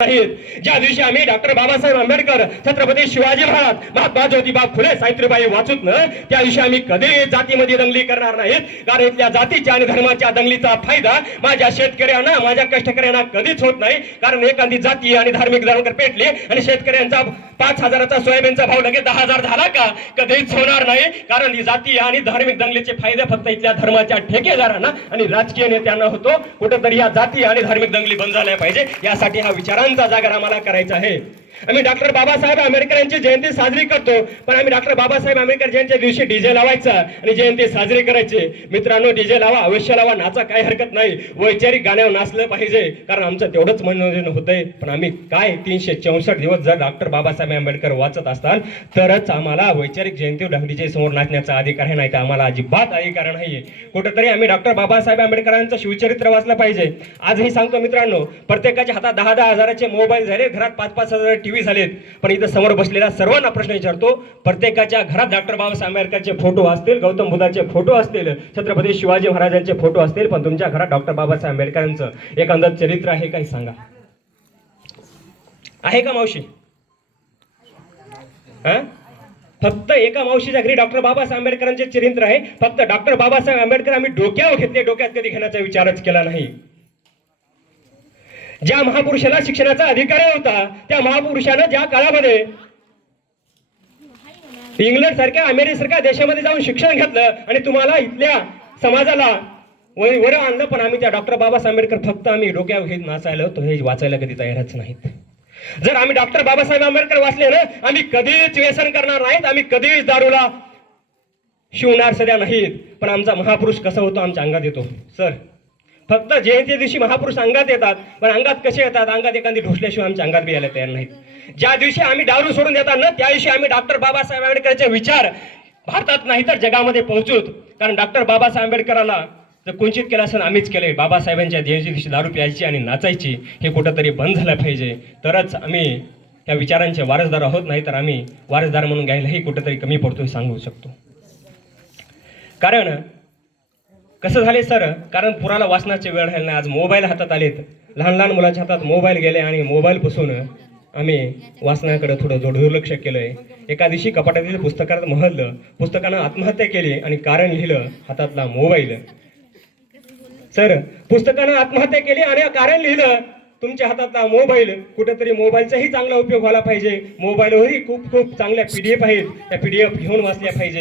ज्या दिवशी आम्ही डॉक्टर बाबासाहेब आंबेडकर छत्रपती शिवाजी महाराज महात्मा ज्योतिबा फुले सावित्रीबाई वाचूत न त्या दिवशी आम्ही कधी जातीमध्ये दंगली करणार नाहीत. कारण इथल्या जातीच्या आणि धर्माच्या दंगलीचा फायदा माझ्या शेतकऱ्यांना माझ्या कष्टकऱ्यांना कधीच होत नाही. कारण एखादी जाती आणि धार्मिक दंगल पेटली आणि शेतकऱ्यांचा पाच हजाराचा सोयाबीनचा भाव लगेच दहा हजार झाला का? कधीच होणार नाही. कारण ही जाती आणि धार्मिक दंगलीचे फायदे फक्त इथल्या धर्माच्या ठेकेदारांना आणि राजकीय नेत्यांना होतो. कुठेतरी या जाती आणि धार्मिक दंगली बंद झाल्या पाहिजे. यासाठी हा विचार विचारांचा जागर आम्हाला करायचा आहे. आम्ही डॉक्टर बाबासाहेब आंबेडकर यांची जयंती साजरी करतो. पण आम्ही डॉक्टर बाबासाहेब आंबेडकर जयंतीच्या दिवशी डीजे लावायचा आणि जयंती साजरी करायची. मित्रांनो डीजे लावा अवश्य लावा नाचा काही हरकत नाही. वैचारिक गाण्यावर नाचलं पाहिजे. कारण आमचं तेवढंच मनोरंजन होतंय. पण आम्ही काय तीनशे चौसष्ट दिवस जर डॉक्टर बाबासाहेब आंबेडकर वाचत असताल तरच आम्हाला वैचारिक जयंती डीजे समोर नाचण्याचा अधिकार आहे. नाही तर आम्हाला अजिबात अधिकार नाहीये. कुठेतरी आम्ही डॉक्टर बाबासाहेब आंबेडकरांचं शिवचरित्र वाचलं पाहिजे. आजही सांगतो मित्रांनो प्रत्येकाच्या हातात दहा दहा हजाराचे मोबाईल झाले. घरात पाच पाच हजार टीव्ही झालेत. पण इथं समोर बसलेल्या सर्वांना प्रश्न विचारतो प्रत्येकाच्या घरात डॉक्टर बाबासाहेब आंबेडकरचे फोटो असतील गौतम बुद्धाचे फोटो असतील छत्रपती शिवाजी महाराजांचे फोटो असतील पण तुमच्या घरात डॉक्टर बाबासाहेब आंबेडकरांचं एखादं चरित्र आहे काही सांगा. आहे का मावशी? फक्त एका मावशीच्या घरी डॉक्टर बाबासाहेब आंबेडकरांचे चरित्र आहे. फक्त डॉक्टर बाबासाहेब आंबेडकर आम्ही डोक्यावर घेतले डोक्यात कधी घेण्याचा विचारच केला नाही. ज्या महापुरुषाला शिक्षणाचा अधिकार होता त्या महापुरुषानं ज्या काळामध्ये इंग्लंड सारख्या अमेरिका सारख्या देशामध्ये जाऊन शिक्षण घेतलं आणि तुम्हाला इथल्या समाजाला वर वर आणलं पण आम्ही त्या डॉक्टर बाबासाहेब आंबेडकर फक्त आम्ही डोक्यावर हे नाचायला होतो. हे वाचायला कधी तयारच नाहीत. जर आम्ही डॉक्टर बाबासाहेब आंबेडकर वाचले ना आम्ही कधीच व्यसन करणार नाहीत आम्ही कधीच दारूला शिवणार सध्या नाहीत. पण आमचा महापुरुष कसा होतो आमच्या अंगात येतो. सर फक्त जयंती दिवशी महापुरुष अंगात येतात पण अंगात कसे येतात? अंगात एखादी ढोसल्याशिवाय आमच्या अंगात यायला तयार नाहीत. ज्या दिवशी आम्ही दारू सोडून देतात ना त्या दिवशी आम्ही डॉक्टर बाबासाहेब आंबेडकरचे विचार भारतात नाही तर जगामध्ये पोहोचूत. कारण डॉक्टर बाबासाहेब आंबेडकरांना जर कुंचित केलं असेल आम्हीच केले बाबासाहेबांच्या जयंती दिवशी दारू प्यायची आणि नाचायची हे कुठंतरी बंद झालं पाहिजे. तरच आम्ही या विचारांचे वारसदार आहोत नाही तर आम्ही वारसदार म्हणून घ्यायलाही कुठंतरी कमी पडतो हे सांगू शकतो. कारण कसं झाले सर? कारण पुराला वाचनाचे वेळ राहिले नाही. आज मोबाईल हातात आलेत. लहान लहान मुलांच्या हातात मोबाईल गेले आणि मोबाईलपासून आम्ही वाचनाकडे थोडं जोड दुर्लक्ष केलंय. एका दिवशी कपाटातील पुस्तकात महललं. पुस्तकानं आत्महत्या केली आणि कारण लिहिलं हातातला मोबाईल. सर पुस्तकानं आत्महत्या केली आणि कारण लिहिलं. तुमच्या हातातला मोबाईल. कुठेतरी मोबाईलचाही चांगला उपयोग व्हायला पाहिजे. मोबाईलवरही खूप खूप चांगल्या पीडीएफ आहेत. त्या पीडीएफ घेऊन वाचल्या पाहिजे.